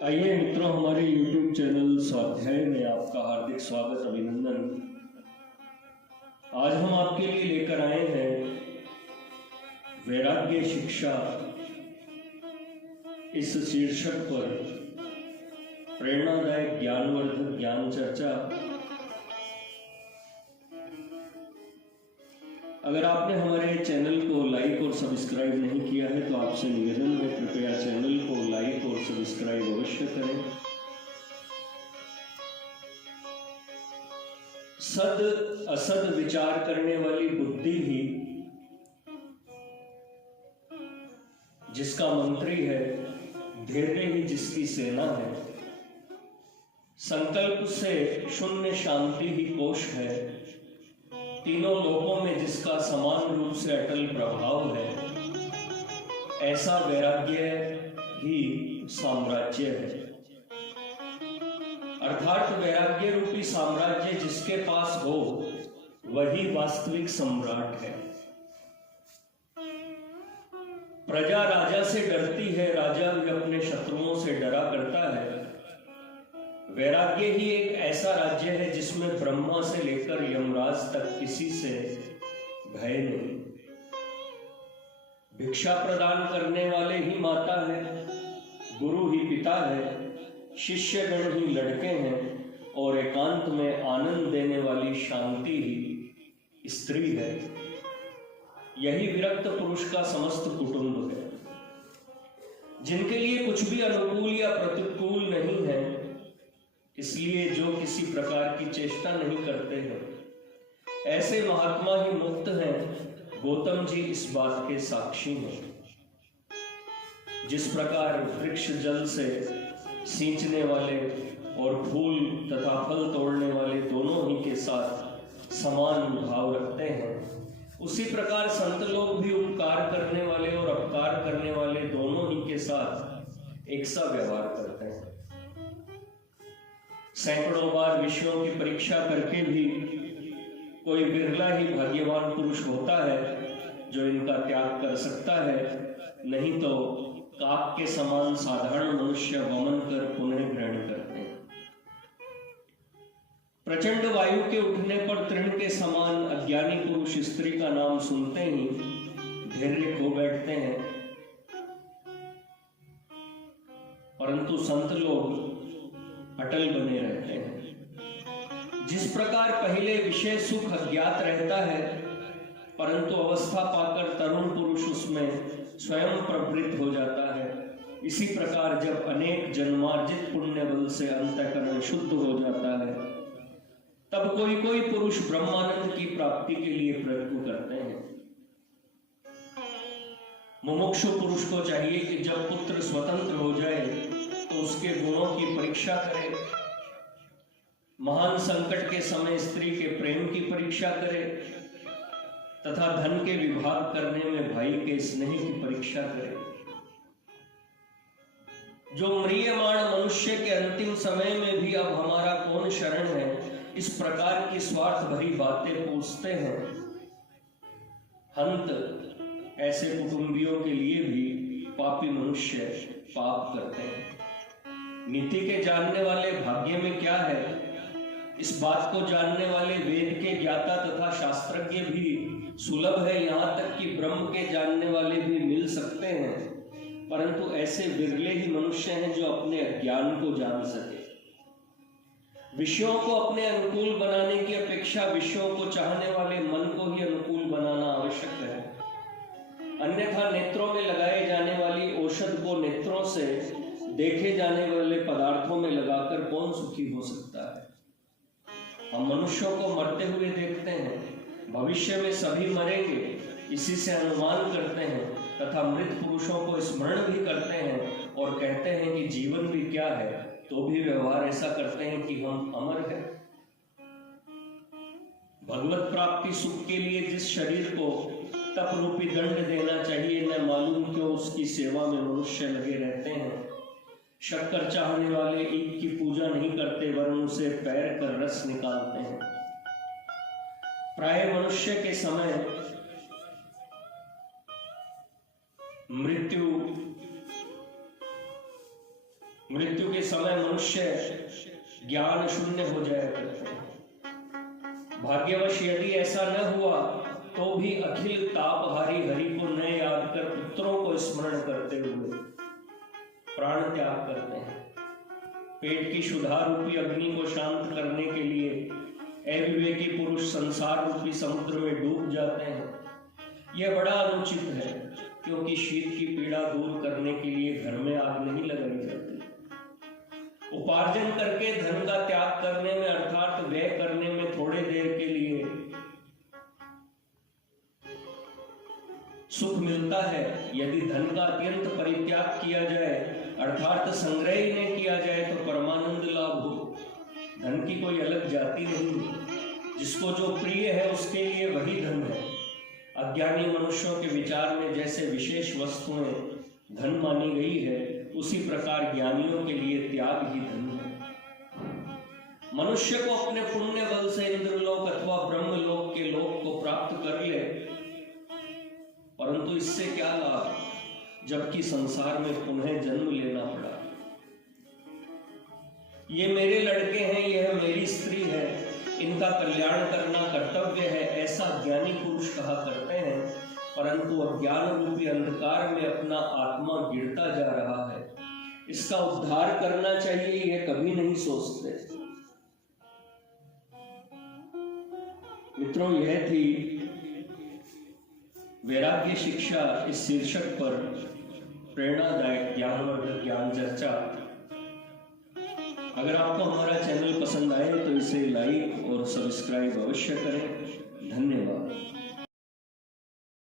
आइए मित्रों, हमारे YouTube चैनल स्वाध्याय में आपका हार्दिक स्वागत, अभिनंदन। आज हम आपके लिए लेकर आए हैं वैराग्य शिक्षा इस शीर्षक पर प्रेरणादायक ज्ञानवर्धक ज्ञान चर्चा। अगर आपने हमारे चैनल को लाइक और सब्सक्राइब नहीं किया है तो आपसे निवेदन है, कृपया चैनल को लाइक और सब्सक्राइब अवश्य करें। सद असद विचार करने वाली बुद्धि ही जिसका मंत्री है, धैर्य ही जिसकी सेना है, संकल्प से शून्य शांति ही कोश है, तीनों लोकों में जिसका समान रूप से अटल प्रभाव है, ऐसा वैराग्य ही साम्राज्य है। अर्थात वैराग्य रूपी साम्राज्य जिसके पास हो वही वास्तविक सम्राट है। प्रजा राजा से डरती है, राजा भी अपने शत्रुओं से डरा करता है। वैराग्य ही एक ऐसा राज्य है जिसमें ब्रह्मा से लेकर यमराज तक किसी से भय नहीं। भिक्षा प्रदान करने वाले ही माता है, गुरु ही पिता है, शिष्यगण ही लड़के हैं और एकांत में आनंद देने वाली शांति ही स्त्री है। यही विरक्त पुरुष का समस्त कुटुंब है, जिनके लिए कुछ भी अनुकूल या प्रतिकूल नहीं है, इसलिए जो किसी प्रकार की चेष्टा नहीं करते हैं। ऐसे महात्मा ही मुक्त हैं। गौतम जी इस बात के साक्षी हैं। जिस प्रकार वृक्ष जल से सींचने वाले और फूल तथा फल तोड़ने वाले दोनों ही के साथ समान भाव रखते हैं, उसी प्रकार संत लोग भी उपकार करने वाले और अपकार करने वाले दोनों ही के साथ एक सा व्यवहार करते हैं। सैकड़ों बार विषयों की परीक्षा करके भी कोई बिरला ही भाग्यवान पुरुष होता है जो इनका त्याग कर सकता है, नहीं तो काक के समान साधारण मनुष्य वमन कर पुनः ग्रहण करते हैं। प्रचंड वायु के उठने पर तृण के समान अज्ञानी पुरुष स्त्री का नाम सुनते ही धैर्य खो बैठते हैं, परंतु संत लोग अटल बने रहते हैं। जिस प्रकार पहले विषय सुख अज्ञात रहता है, परंतु अवस्था पाकर तरुण पुरुष उसमें स्वयं प्रवृत्त हो जाता है, इसी प्रकार जब अनेक जन्मार्जित पुण्य बल से अंतःकरण शुद्ध हो जाता है, तब कोई कोई पुरुष ब्रह्मानंद की प्राप्ति के लिए प्रयत्न करते हैं। मुमुक्षु पुरुष को चाहिए कि जब पुत्र स्वतंत्र हो जाए तो उसके गुणों की परीक्षा करे, महान संकट के समय स्त्री के प्रेम की परीक्षा करे तथा धन के विभाग करने में भाई के स्नेह की परीक्षा करे। जो म्रियमाण मनुष्य के अंतिम समय में भी अब हमारा कौन शरण है, इस प्रकार की स्वार्थ भरी बातें पूछते हैं। हंत ऐसे कुटुंबियों के लिए भी पापी मनुष्य पाप करते हैं। नीति के जानने वाले भाग्य में क्या है, इस बात को जानने वाले वेद के ज्ञाता तथा शास्त्रज्ञ भी सुलभ है, यहाँ तक कि ब्रह्म के जानने वाले भी मिल सकते हैं, परंतु ऐसे विरले ही मनुष्य हैं जो अपने अज्ञान को जान सके। विषयों को अपने अनुकूल बनाने की अपेक्षा विषयों को चाहने वाले मन को ही अनुकूल बनाना आवश्यक है। अन्यथा नेत्रों में लगाए जाने वाली औषध को नेत्रों से देखे जाने वाले पदार्थों में लगाकर कौन सुखी हो सकता है। हम मनुष्यों को मरते हुए देखते हैं, भविष्य में सभी मरेंगे, इसी से अनुमान करते हैं तथा मृत पुरुषों को स्मरण भी करते हैं और कहते हैं कि जीवन भी क्या है, तो भी व्यवहार ऐसा करते हैं कि हम अमर हैं। भगवत प्राप्ति सुख के लिए जिस शरीर को तप रूपी दंड देना चाहिए, न मालूम क्यों उसकी सेवा में मनुष्य लगे रहते हैं। शक्कर चाहने वाले ईख की पूजा नहीं करते, वरन उसे पैर कर रस निकालते हैं। प्राय मनुष्य के समय मृत्यु मृत्यु के समय मनुष्य ज्ञान शून्य हो जाया करते हैं। भाग्यवश यदि ऐसा न हुआ तो भी अखिल तापहारी हरि को न याद कर पुत्रों को स्मरण करते हुए प्राण त्याग करते हैं। पेट की क्षुधा रूपी अग्नि को शांत करने के लिए अविवेकी पुरुष संसार रूपी समुद्र में डूब जाते हैं। यह बड़ा अनुचित है, क्योंकि शीत की पीड़ा दूर करने के लिए घर में आग नहीं लगाई जाती। उपार्जन करके धन का त्याग करने में अर्थात व्यय करने में थोड़े देर के लिए सुख मिलता है। यदि धन का अत्यंत परित्याग किया जाए अर्थात संग्रह ही नहीं किया जाए तो परमानंद लाभ हो। धन की कोई अलग जाति नहीं, जिसको जो प्रिय है उसके लिए वही धन है। अज्ञानी मनुष्यों के विचार में जैसे विशेष वस्तुएं धन मानी गई है, उसी प्रकार ज्ञानियों के लिए त्याग ही धन है। मनुष्य को अपने पुण्य बल से इंद्रलोक अथवा ब्रह्मलोक के लोक को प्राप्त कर ले, परंतु इससे क्या लाभ, जबकि संसार में पुनः जन्म लेना पड़ा। ये मेरे लड़के हैं, यह मेरी स्त्री है, इनका कल्याण करना कर्तव्य है, ऐसा ज्ञानी पुरुष कहा करते हैं। परंतु अज्ञान रूपी अंधकार में अपना आत्मा गिरता जा रहा है, इसका उद्धार करना चाहिए, यह कभी नहीं सोचते। मित्रों, यह थी वैराग्य शिक्षा इस शीर्षक पर प्रेरणादायक ज्ञानवर्धक ज्ञान चर्चा। अगर आपको हमारा चैनल पसंद आए तो इसे लाइक और सब्सक्राइब अवश्य करें। धन्यवाद।